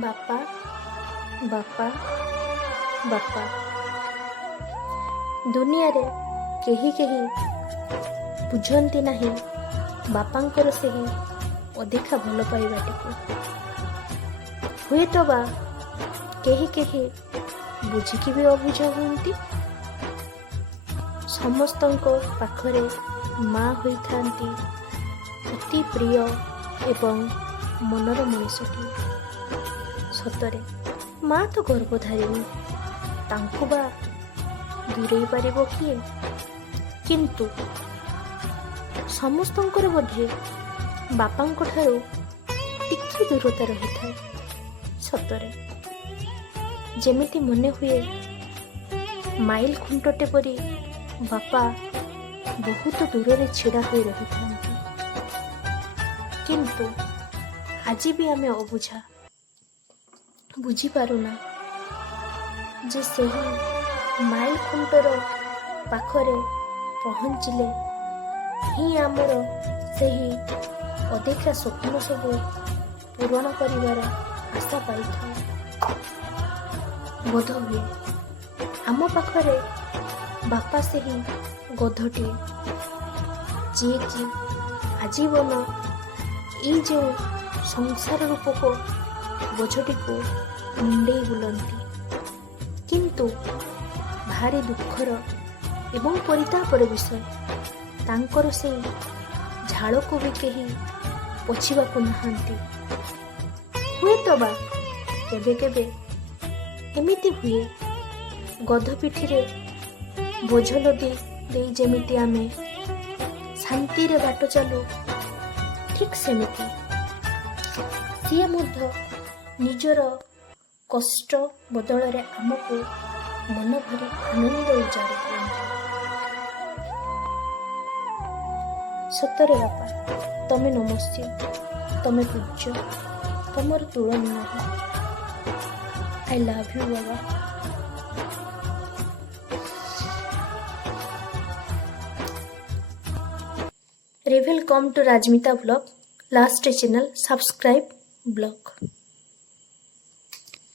ବାପା ବାପା ବାପା। ଦୁନିଆରେ କେହି ବୁଝନ୍ତି ନାହିଁ ବାପାଙ୍କର ସେହି ଅଧିକା ଭଲ ପାଇବାଟିକୁ। ହୁଏତ ବା କେହି ବୁଝିକି ବି ଅବୁଝା ହୁଅନ୍ତି। ସମସ୍ତଙ୍କ ପାଖରେ ମା ହୋଇଥାନ୍ତି ଅତି ପ୍ରିୟ ଏବଂ ମନର ମଣିଷଟିଏ। ସତରେ ମା ତ ଗର୍ଭଧାରିଣୀ, ତାଙ୍କୁ ବା ଦୂରେଇ ପାରିବ କିଏ? କିନ୍ତୁ ସମସ୍ତଙ୍କର ବୋଧେ ବାପାଙ୍କ ଠାରୁ ଟିକେ ଦୂରତା ରହିଥାଏ। ସତରେ ଯେମିତି ମନେ ହୁଏ ମାଇଲ ଖୁଣ୍ଟଟେ ପରି ବାପା ବହୁତ ଦୂରରେ ଛିଡ଼ା ହୋଇ ରହିଥାନ୍ତି। କିନ୍ତୁ ଆଜି ବି ଆମେ ଅବୁଝା, ବୁଝିପାରୁନା ଯେ ସେହି ମାଇଲ ଖୁଣ୍ଟର ପାଖରେ ପହଞ୍ଚିଲେ ହିଁ ଆମର ସେହି ଅଦେଖା ସ୍ୱପ୍ନ ସବୁ ପୂରଣ କରିବାର ଆଶା ପାଇଥାଉ। ବୋଧହୁଏ ଆମ ପାଖରେ ବାପା ସେହି ଗଧଟିଏ, ଯିଏକି ଆଜୀବନ ଏଇ ଯେଉଁ ସଂସାର ରୂପକ ବୋଝଟିକୁ ମୁଣ୍ଡେଇ ବୁଲନ୍ତି। କିନ୍ତୁ ଭାରି ଦୁଃଖର ଏବଂ ପରିତାପର ବିଷୟ, ତାଙ୍କର ସେଇ ଝାଳକୁ ବି କେହି ପୋଛିବାକୁ ନାହାନ୍ତି। ହୁଏତ ବା କେବେ ଏମିତି ହୁଏ, ଗଧ ପିଠିରେ ବୋଝ ଲଦି ଦେଇ ଯେମିତି ଆମେ ଶାନ୍ତିରେ ବାଟ ଚାଲୁ, ଠିକ୍ ସେମିତି ସିଏ ମଧ୍ୟ ନିଜର କଷ୍ଟ ବଦଳରେ ଆମକୁ ମନ ଭରି ଆନନ୍ଦ ଉଜାଡ଼ି ଦିଅନ୍ତି। ସତରେ ବାପା, ତମେ ନମସ୍ୟ, ତମେ ପୂଜ୍ୟ, ତମର ତୁଳନା ନାହିଁ। I love you, Baba. Welcome to Rajmita Vlog. Last channel, subscribe blog.